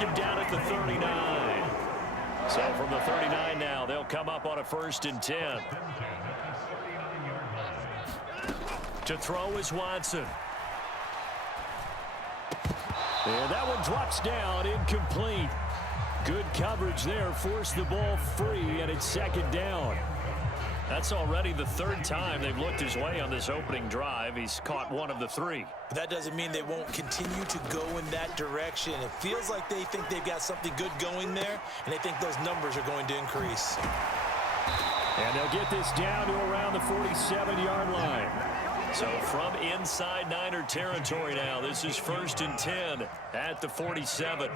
him down at the 39. So from the 39 now, they'll come up on a 1st and 10. To throw is Watson. And that one drops down, incomplete. Good coverage there, forced the ball free, and it's 2nd down. That's already the 3rd time they've looked his way on this opening drive. He's caught 1 of the 3. But that doesn't mean they won't continue to go in that direction. It feels like they think they've got something good going there, and they think those numbers are going to increase. And they'll get this down to around the 47-yard line. So from inside Niner territory now, this is 1st and 10 at the 47.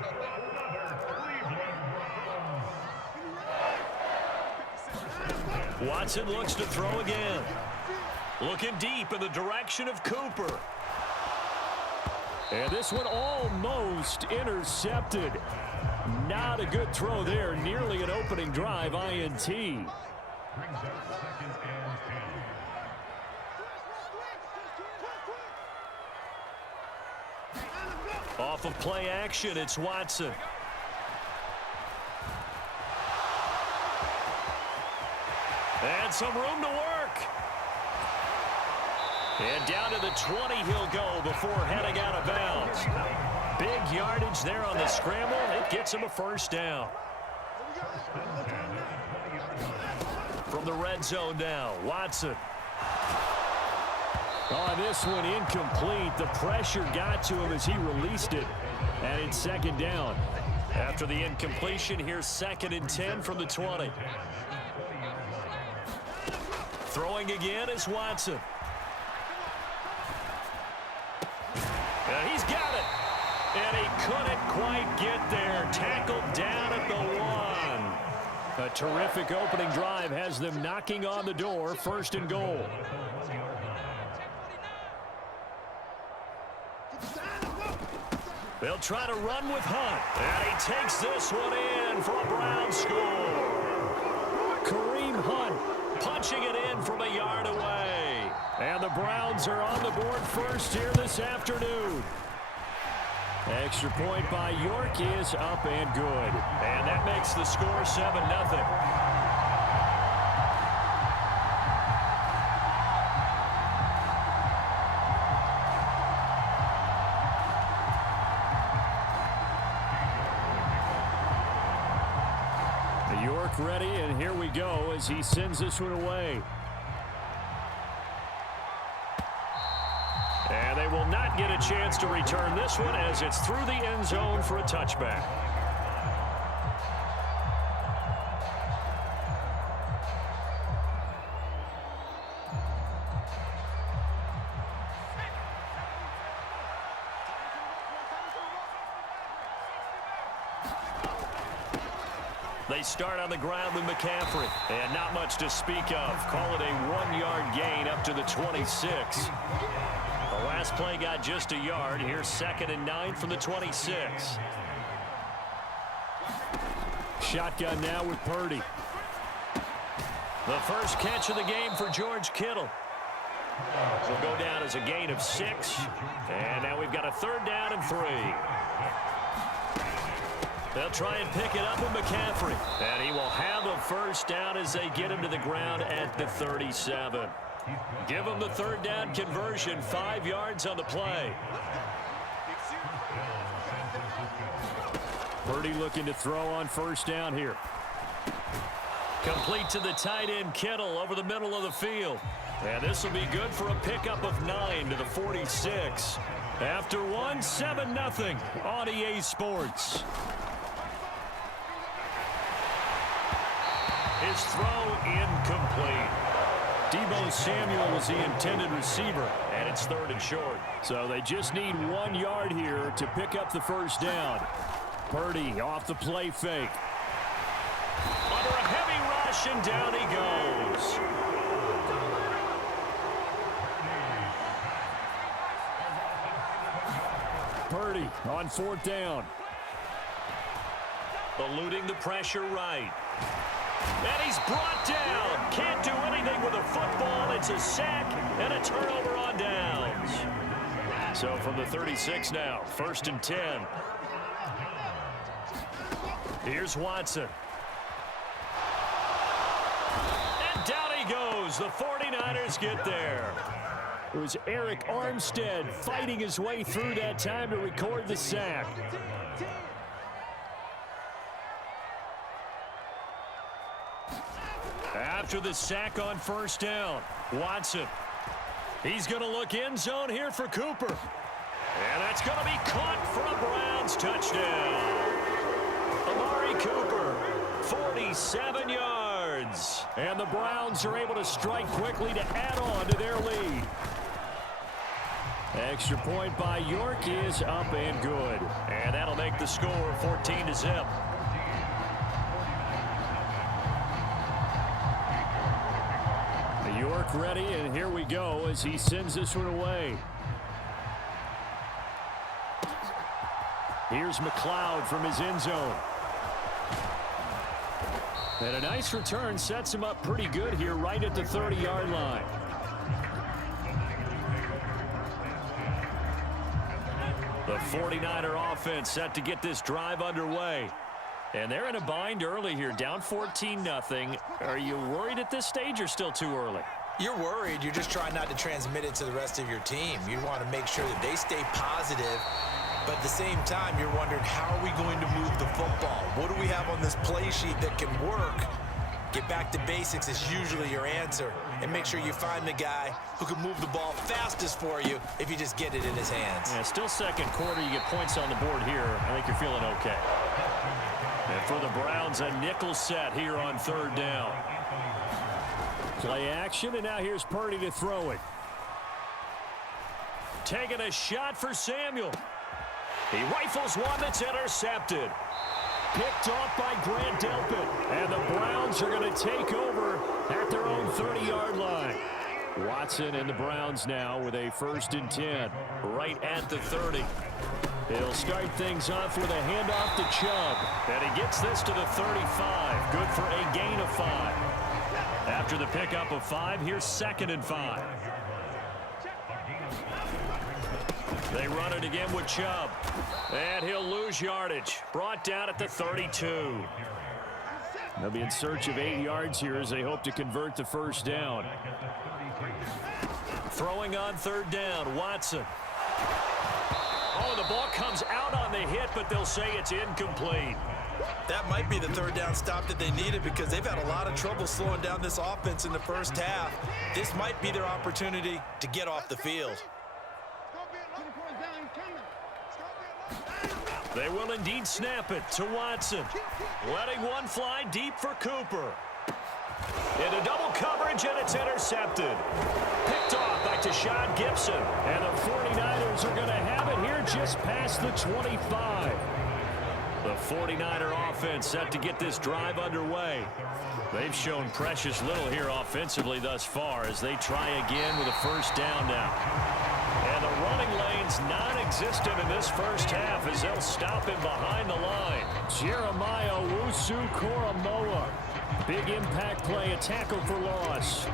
Watson looks to throw again. Looking deep in the direction of Cooper. And this one almost intercepted. Not a good throw there. Nearly an opening drive INT. Off of play action, it's Watson. And some room to work. And down to the 20 he'll go before heading out of bounds. Big yardage there on the scramble. It gets him a 1st down. From the red zone now, Watson. On this one, incomplete. The pressure got to him as he released it. And it's 2nd down. After the incompletion, here's 2nd and 10 from the 20. Throwing again is Watson. And he's got it. And he couldn't quite get there. Tackled down at the 1. A terrific opening drive has them knocking on the door. 1st and goal. They'll try to run with Hunt. And he takes this one in for a Brown score. Kareem Hunt punching it in from a yard away. And the Browns are on the board first here this afternoon. Extra point by York is up and good. And that makes the score 7-0. York ready, and here we go as he sends this one away. And they will not get a chance to return this one as it's through the end zone for a touchback. They start on the ground with McCaffrey. And not much to speak of. Call it a 1-yard gain up to the 26. The last play got just a yard. Here's 2nd and 9 from the 26. Shotgun now with Purdy. The first catch of the game for George Kittle. Will go down as a gain of 6. And now we've got a 3rd down and 3. They'll try and pick it up with McCaffrey. And he will have a 1st down as they get him to the ground at the 37. Give him the 3rd down conversion, 5 yards on the play. Purdy looking to throw on 1st down here. Complete to the tight end Kittle over the middle of the field. And this will be good for a pickup of 9 to the 46. After one, 7-0 on EA Sports. His throw incomplete. Deebo Samuel was the intended receiver, and it's 3rd and short. So they just need 1 yard here to pick up the 1st down. Purdy off the play fake. Under a heavy rush, and down he goes. Purdy on 4th down. Eluding the pressure right. And he's brought down. Can't do anything with a football. It's a sack and a turnover on downs. So from the 36 now, 1st and 10. Here's Watson. And down he goes. The 49ers get there. It was Eric Armstead fighting his way through that time to record the sack. After the sack on first down, Watson. He's going to look end zone here for Cooper. And that's going to be caught for a Browns touchdown. Amari Cooper, 47 yards. And the Browns are able to strike quickly to add on to their lead. Extra point by York is up and good. And that'll make the score 14-0. York ready, and here we go as he sends this one away. Here's McLeod from his end zone. And a nice return sets him up pretty good here right at the 30-yard line. The 49er offense set to get this drive underway. And they're in a bind early here, down 14-0. Are you worried at this stage or still too early? You're worried. You're just trying not to transmit it to the rest of your team. You want to make sure that they stay positive. But at the same time, you're wondering, how are we going to move the football? What do we have on this play sheet that can work? Get back to basics is usually your answer. And make sure you find the guy who can move the ball fastest for you if you just get it in his hands. Yeah, still second quarter. You get points on the board here. I think you're feeling okay. And for the Browns, a nickel set here on third down. Play action, and now here's Purdy to throw it. Taking a shot for Samuel. He rifles one that's intercepted. Picked off by Grant Delpit. And the Browns are going to take over at their own 30-yard line. Watson and the Browns now with a 1st and 10 right at the 30. He'll start things off with a handoff to Chubb. And he gets this to the 35. Good for a gain of 5. After the pickup of 5, here's 2nd and 5. They run it again with Chubb. And he'll lose yardage. Brought down at the 32. They'll be in search of 8 yards here as they hope to convert the first down. Throwing on 3rd down, Watson. Oh, the ball comes out on the hit, but they'll say it's incomplete. That might be the 3rd down stop that they needed because they've had a lot of trouble slowing down this offense in the first half. This might be their opportunity to get off the field. They will indeed snap it to Watson. Letting one fly deep for Cooper. Into double coverage, and it's intercepted. Picked off by Tashawn Gibson. And the 49ers are going to have it here just past the 25. The 49er offense set to get this drive underway. They've shown precious little here offensively thus far as they try again with a 1st down now. And the running lane's non-existent in this first half as they'll stop him behind the line. Jeremiah Owusu-Koramoah. Big impact play, a tackle for loss.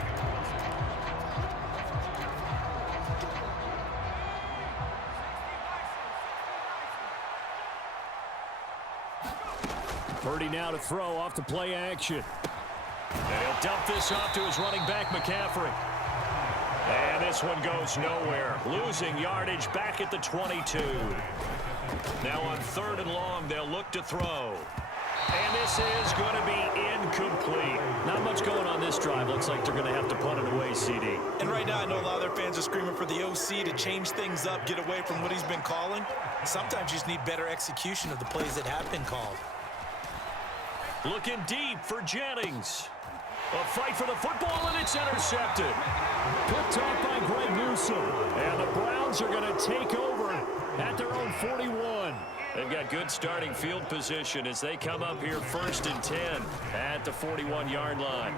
Purdy now to throw off the play action. And he'll dump this off to his running back, McCaffrey. And this one goes nowhere. Losing yardage back at the 22. Now on 3rd and long, they'll look to throw. And this is going to be incomplete. Not much going on this drive. Looks like they're going to have to punt it away, CD. And right now, I know a lot of their fans are screaming for the OC to change things up, get away from what he's been calling. Sometimes you just need better execution of the plays that have been called. Looking deep for Jennings. A fight for the football, and it's intercepted. Picked off by Greg Newsome. And the Browns are going to take over at their own 41. They've got good starting field position as they come up here 1st and 10 at the 41-yard line.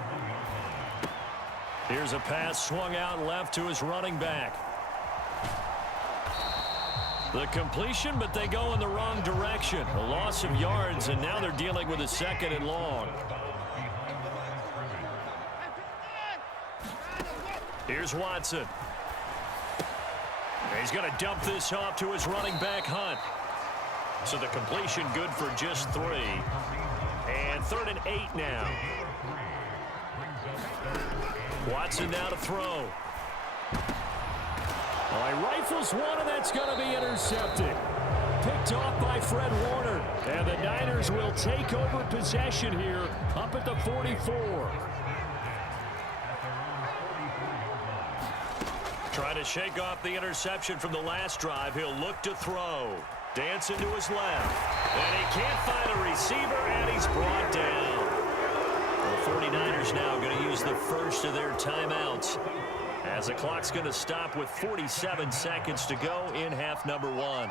Here's a pass swung out left to his running back. The completion, but they go in the wrong direction. A loss of yards, and now they're dealing with a 2nd and long. Here's Watson. He's going to dump this off to his running back, Hunt. So the completion good for just 3. And 3rd and 8 now. Watson now to throw. Well, he rifles one, and that's going to be intercepted. Picked off by Fred Warner. And the Niners will take over possession here up at the 44. Trying to shake off the interception from the last drive. He'll look to throw. Dancing to his left. And he can't find a receiver, and he's brought down. The 49ers now going to use the first of their timeouts, as the clock's going to stop with 47 seconds to go in half number 1.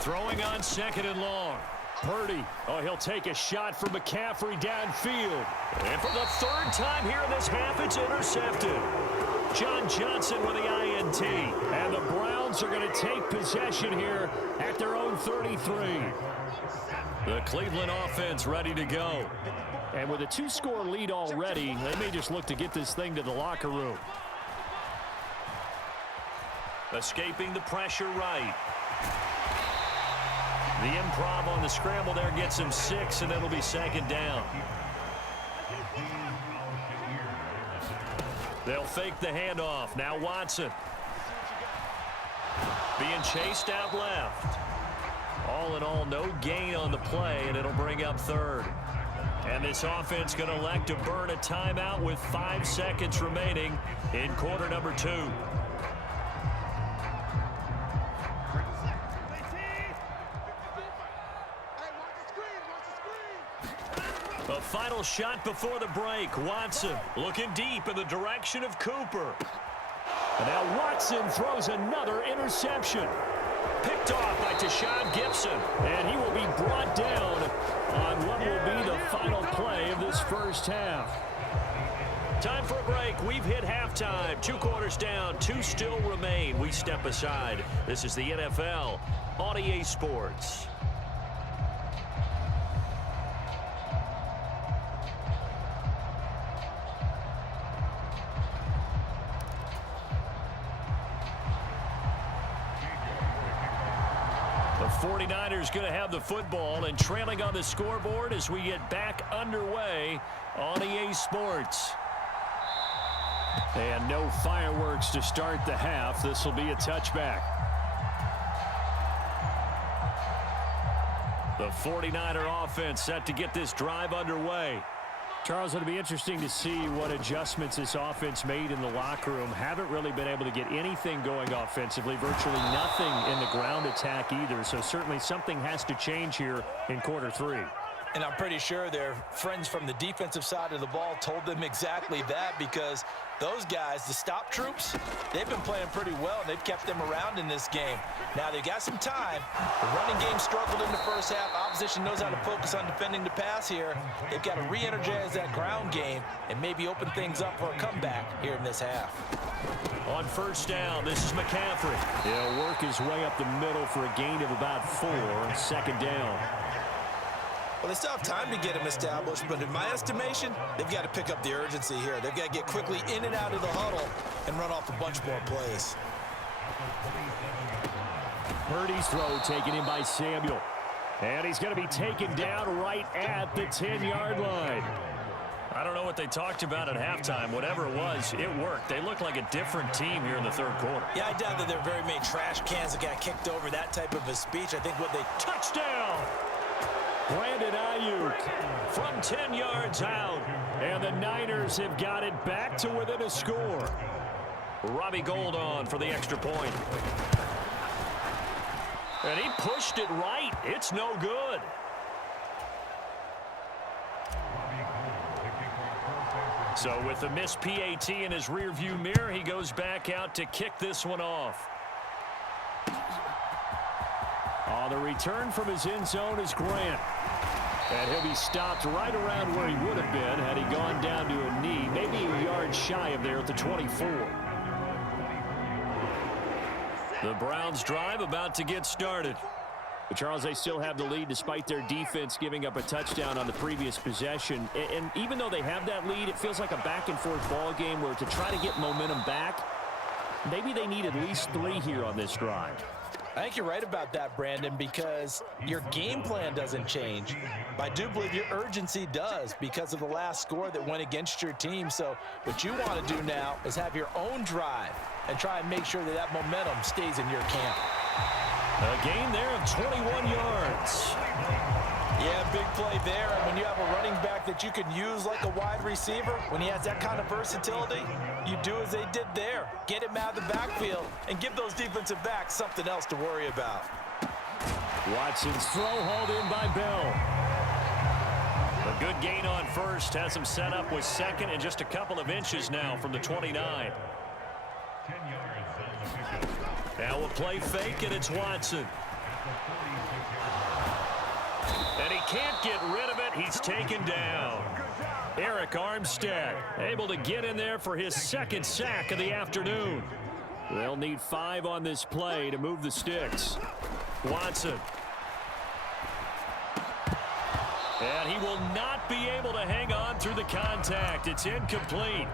Throwing on 2nd and long. Purdy. Oh, he'll take a shot from McCaffrey downfield. And for the 3rd time here in this half, it's intercepted. John Johnson with the INT. And the Browns are going to take possession here at their own 33. The Cleveland offense ready to go. And with a 2-score lead already, they may just look to get this thing to the locker room. Escaping the pressure right. The improv on the scramble there gets him 6, and it'll be 2nd down. They'll fake the handoff. Now Watson. Being chased out left. All in all, no gain on the play, and it'll bring up 3rd. And this offense going to elect to burn a timeout with 5 seconds remaining in quarter number 2. A final shot before the break. Watson looking deep in the direction of Cooper. And now Watson throws another interception. Picked off by Tashawn Gibson. And he will be brought down on what will be the final play of this first half. Time for a break. We've hit halftime. 2 quarters down. 2 still remain. We step aside. This is the NFL on EA Sports. The 49ers going to have the football and trailing on the scoreboard as we get back underway on EA Sports. And no fireworks to start the half. This will be a touchback. The 49er offense set to get this drive underway. Charles, it'll be interesting to see what adjustments this offense made in the locker room. Haven't really been able to get anything going offensively, virtually nothing in the ground attack either. So certainly something has to change here in quarter 3. And I'm pretty sure their friends from the defensive side of the ball told them exactly that, because those guys, the stop troops, they've been playing pretty well, and they've kept them around in this game. Now, they've got some time. The running game struggled in the first half. Opposition knows how to focus on defending the pass here. They've got to re-energize that ground game and maybe open things up for a comeback here in this half. On first down, this is McCaffrey. He'll work his way up the middle for a gain of about 4. 2nd down. Well, they still have time to get him established, but in my estimation, they've got to pick up the urgency here. They've got to get quickly in and out of the huddle and run off a bunch more plays. Purdy's throw taken in by Samuel. And he's going to be taken down right at the 10-yard line. I don't know what they talked about at halftime. Whatever it was, it worked. They look like a different team here in the 3rd quarter. Yeah, I doubt that there are very many trash cans that got kicked over, that type of a speech. I think what they... Touchdown! Brandon Ayuk from 10 yards out. And the Niners have got it back to within a score. Robbie Gould on for the extra point. And he pushed it right. It's no good. So with the missed PAT in his rearview mirror, he goes back out to kick this one off. On the return from his end zone is Grant. And he'll be stopped right around where he would have been had he gone down to a knee, maybe a yard shy of there at the 24. The Browns drive about to get started. But Charles, they still have the lead despite their defense giving up a touchdown on the previous possession. And even though they have that lead, it feels like a back-and-forth ball game where to try to get momentum back, maybe they need at least 3 here on this drive. I think you're right about that, Brandon, because your game plan doesn't change. I do believe your urgency does because of the last score that went against your team. So what you want to do now is have your own drive and try and make sure that that momentum stays in your camp. A gain there of 21 yards. Yeah, big play there. And when you have a running back that you can use like a wide receiver, when he has that kind of versatility, you do as they did there. Get him out of the backfield and give those defensive backs something else to worry about. Watson's throw hauled in by Bell. A good gain on first. Has him set up with second and just a couple of inches now from the 29. Now a play fake, and it's Watson. And he can't get rid of it. He's taken down. Eric Armstead able to get in there for his second sack of the afternoon. They'll need 5 on this play to move the sticks. Watson. And he will not be able to hang on through the contact. It's incomplete.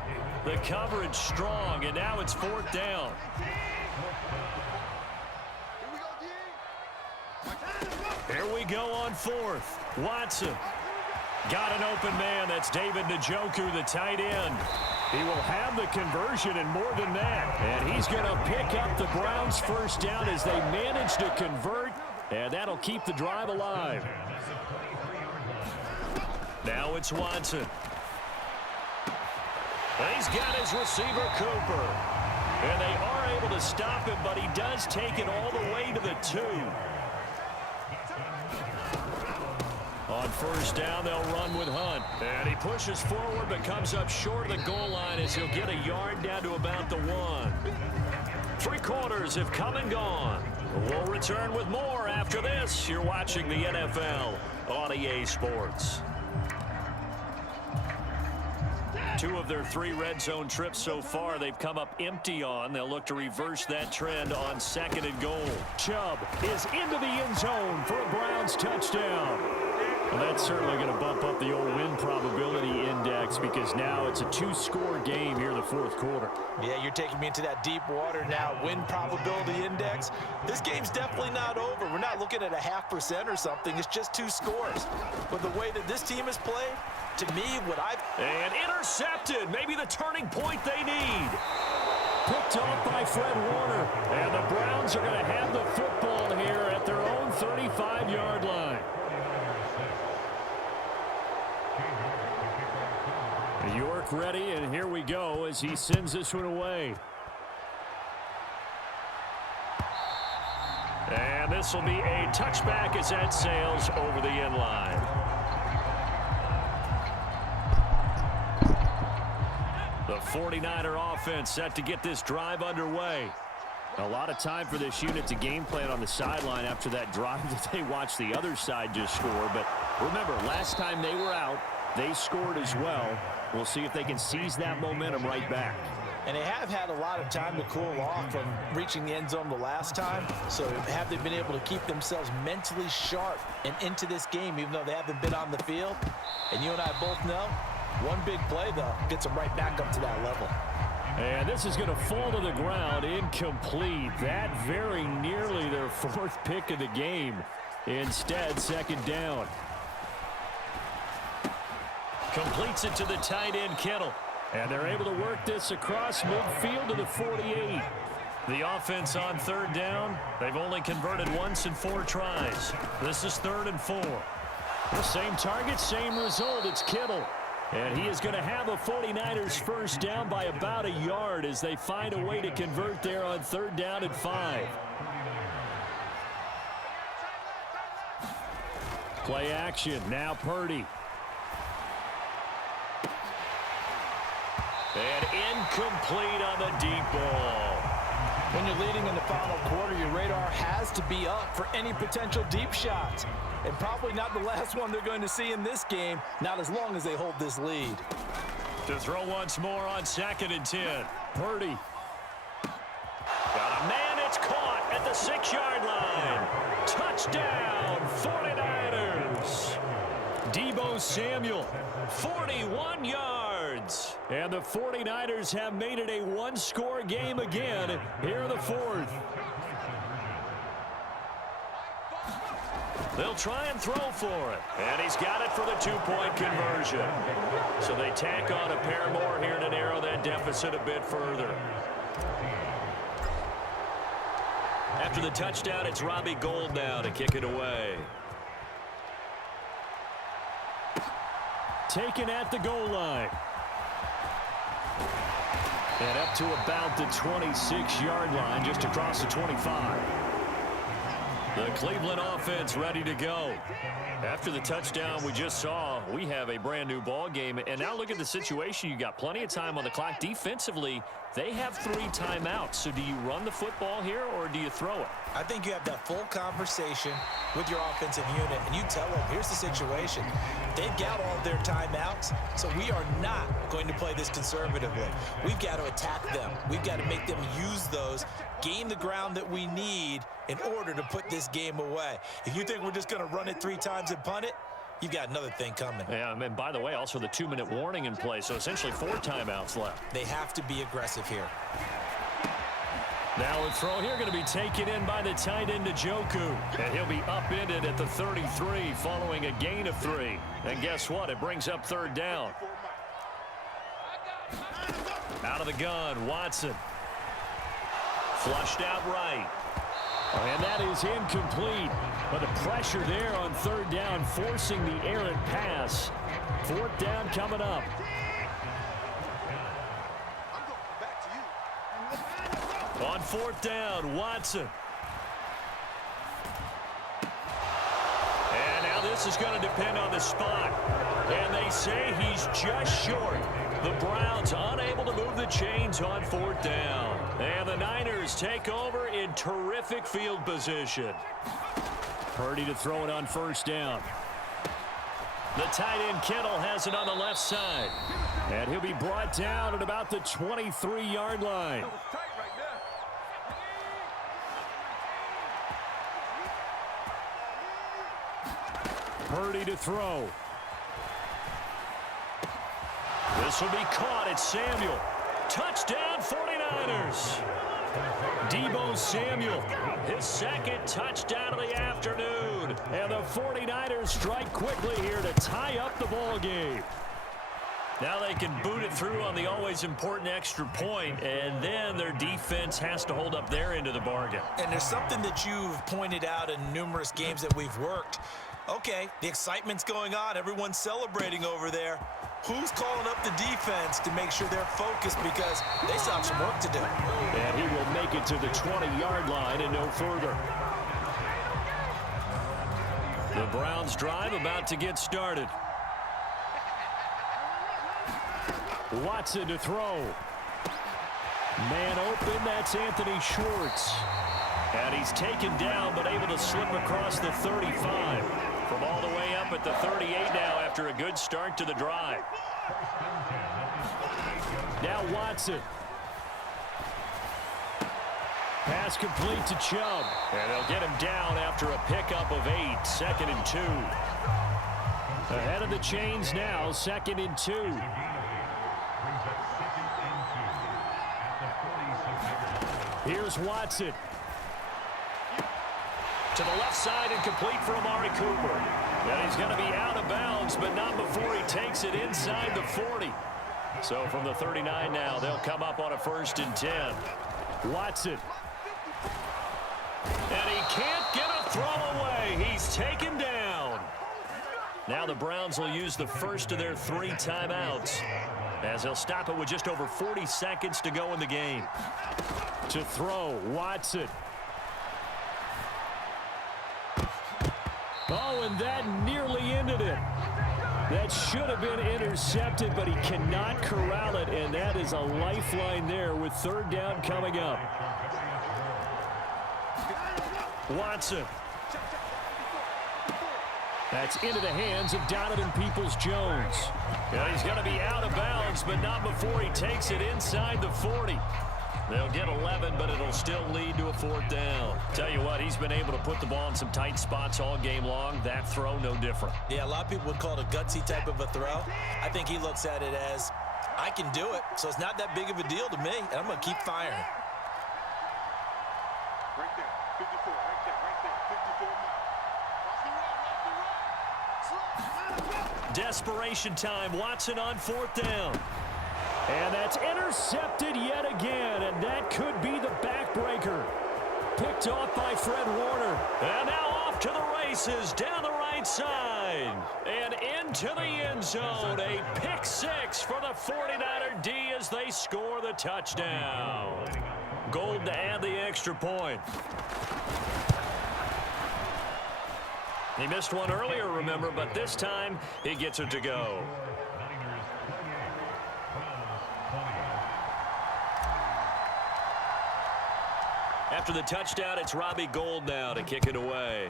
The coverage strong, and now it's 4th down. Here we go on 4th. Watson. Got an open man. That's David Njoku, the tight end. He will have the conversion and more than that. And he's going to pick up the Browns' first down as they manage to convert. And that'll keep the drive alive. Now it's Watson. And he's got his receiver, Cooper. And they are able to stop him, but he does take it all the way to the 2. On first down, they'll run with Hunt. And he pushes forward, but comes up short of the goal line as he'll get a yard down to about the 1. 3 quarters have come and gone. We'll return with more after this. You're watching the NFL on EA Sports. 2 of their 3 red zone trips so far they've come up empty on. They'll look to reverse that trend on 2nd and goal. Chubb is into the end zone for a Browns touchdown. Well, that's certainly going to bump up the old win probability index because now it's a 2-score game here in the 4th quarter. Yeah, you're taking me into that deep water now. Win probability index. This game's definitely not over. We're not looking at a 0.5% or something. It's just 2 scores. But the way that this team has played, to me, And intercepted. Maybe the turning point they need. Picked off by Fred Warner. And the Browns are going to have the football here at their own 35-yard line. York ready, and here we go as he sends this one away. And this will be a touchback as that sails over the end line. The 49er offense set to get this drive underway. A lot of time for this unit to game plan on the sideline after that drive that they watched the other side just score. But remember, last time they were out, they scored as well. We'll see if they can seize that momentum right back. And they have had a lot of time to cool off from reaching the end zone the last time. So have they been able to keep themselves mentally sharp and into this game, even though they haven't been on the field? And you and I both know, one big play, though, gets them right back up to that level. And this is going to fall to the ground, incomplete. That very nearly their 4th pick of the game. Instead, 2nd down. Completes it to the tight end, Kittle. And they're able to work this across midfield to the 48. The offense on 3rd down, they've only converted once in 4 tries. This is 3rd and 4. The same target, same result. It's Kittle. And he is going to have the 49ers first down by about a yard as they find a way to convert there on 3rd down and 5. Play action. Now Purdy. And incomplete on the deep ball. When you're leading in the final quarter, your radar has to be up for any potential deep shots. And probably not the last one they're going to see in this game, not as long as they hold this lead. To throw once more on 2nd and 10. Purdy. Got a man, it's caught at the 6-yard line. Touchdown, 49ers. Deebo Samuel, 41 yards. And the 49ers have made it a 1-score game again here in the 4th. They'll try and throw for it. And he's got it for the two-point conversion. So they tack on a pair more here to narrow that deficit a bit further. After the touchdown, it's Robbie Gould now to kick it away. Taken at the goal line. And up to about the 26-yard line, just across the 25. The Cleveland offense ready to go. After the touchdown we just saw, we have a brand new ball game. And now look at the situation. You got plenty of time on the clock. Defensively, they have 3 timeouts. So do you run the football here or do you throw it? I think you have that full conversation with your offensive unit, and you tell them, here's the situation. They've got all of their timeouts, so we are not going to play this conservatively. We've got to attack them. We've got to make them use those, gain the ground that we need in order to put this game away. If you think we're just going to run it 3 times and punt it, you've got another thing coming. Yeah, and by the way, also the 2-minute warning in play, so essentially 4 timeouts left. They have to be aggressive here. Now a throw here going to be taken in by the tight end Njoku. And he'll be upended at the 33 following a gain of 3. And guess what? It brings up 3rd down. Out of the gun, Watson. Flushed out right. And that is incomplete. But the pressure there on 3rd down, forcing the errant pass. 4th down coming up. On 4th down, Watson. And now this is going to depend on the spot. And they say he's just short. The Browns unable to move the chains on 4th down. And the Niners take over in terrific field position. Purdy to throw it on 1st down. The tight end Kittle has it on the left side. And he'll be brought down at about the 23-yard line. Purdy to throw. This will be caught at Samuel. Touchdown 49ers. Deebo Samuel, his 2nd touchdown of the afternoon. And the 49ers strike quickly here to tie up the ball game. Now they can boot it through on the always important extra point, and then their defense has to hold up their end of the bargain. And there's something that you've pointed out in numerous games that we've worked. Okay, the excitement's going on. Everyone's celebrating over there. Who's calling up the defense to make sure they're focused because they still have some work to do? And he will make it to the 20-yard line and no further. The Browns drive about to get started. Watson to throw. Man open, that's Anthony Schwartz. And he's taken down but able to slip across the 35. From all the way up at the 38 now after a good start to the drive. Now Watson. Pass complete to Chubb. And they'll get him down after a pickup of 8. 2nd and 2. Ahead of the chains now, 2nd and 2. Here's Watson. To the left side and complete for Amari Cooper. And he's going to be out of bounds, but not before he takes it inside the 40. So from the 39 now, they'll come up on a 1st and 10. Watson. And he can't get a throw away. He's taken down. Now the Browns will use the first of their 3 timeouts, as they'll stop it with just over 40 seconds to go in the game. To throw, Watson. Oh, and that nearly ended it. That should have been intercepted, but he cannot corral it, and that is a lifeline there with 3rd down coming up. Watson. That's into the hands of Donovan Peoples-Jones. Yeah, he's going to be out of bounds, but not before he takes it inside the 40. They'll get 11, but it'll still lead to a 4th down. Tell you what, he's been able to put the ball in some tight spots all game long. That throw, no different. Yeah, a lot of people would call it a gutsy type of a throw. I think he looks at it as, I can do it, so it's not that big of a deal to me, and I'm going to keep firing. Right there, 54, right there, 54 miles. Desperation time. Watson on 4th down. And that's intercepted yet again, and that could be the backbreaker. Picked off by Fred Warner. And now off to the races down the right side. And into the end zone. A pick 6 for the 49er D as they score the touchdown. Gold to add the extra point. He missed one earlier, remember, but this time he gets it to go. After the touchdown, it's Robbie Gould now to kick it away.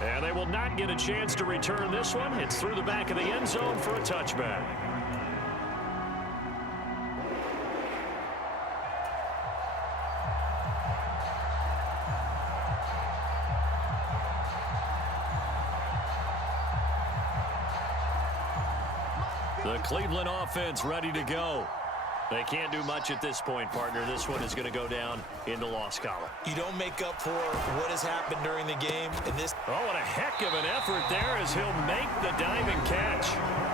And they will not get a chance to return this one. It's through the back of the end zone for a touchback. The Cleveland offense ready to go. They can't do much at this point, partner. This one is going to go down in the loss column. You don't make up for what has happened during the game. And this. Oh, and a heck of an effort there as he'll make the diving catch.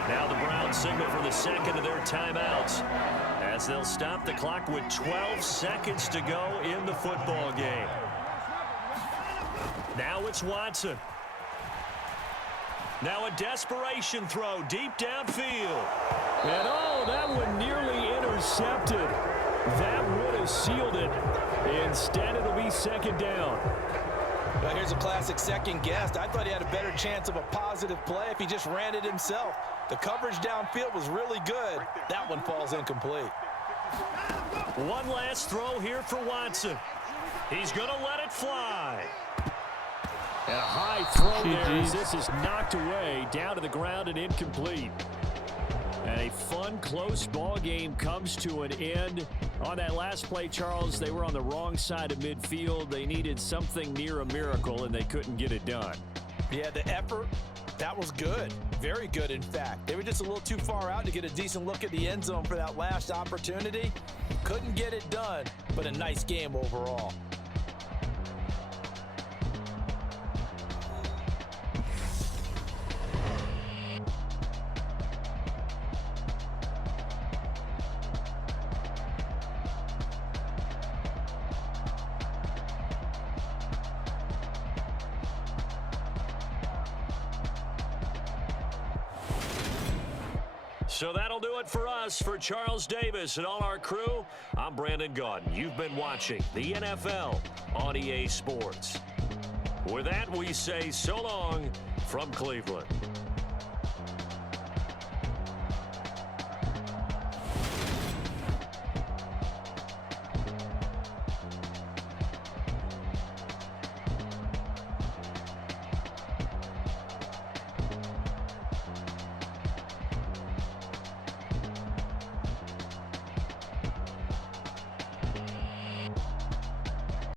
Now the Browns signal for the second of their timeouts as they'll stop the clock with 12 seconds to go in the football game. Now it's Watson. Now a desperation throw deep downfield. And oh, that one nearly intercepted. That would have sealed it. Instead, it'll be second down. Well, here's a classic second guess. I thought he had a better chance of a positive play if he just ran it himself. The coverage downfield was really good. That one falls incomplete. One last throw here for Watson. He's going to let it fly. And a high throw there as this is knocked away, down to the ground and incomplete. And a fun, close ball game comes to an end. On that last play, Charles, they were on the wrong side of midfield. They needed something near a miracle, and they couldn't get it done. Yeah, the effort, that was good. Very good, in fact. They were just a little too far out to get a decent look at the end zone for that last opportunity. Couldn't get it done, but a nice game overall. So that'll do it for us. For Charles Davis and all our crew, I'm Brandon Gaudin. You've been watching the NFL on EA Sports. With that, we say so long from Cleveland.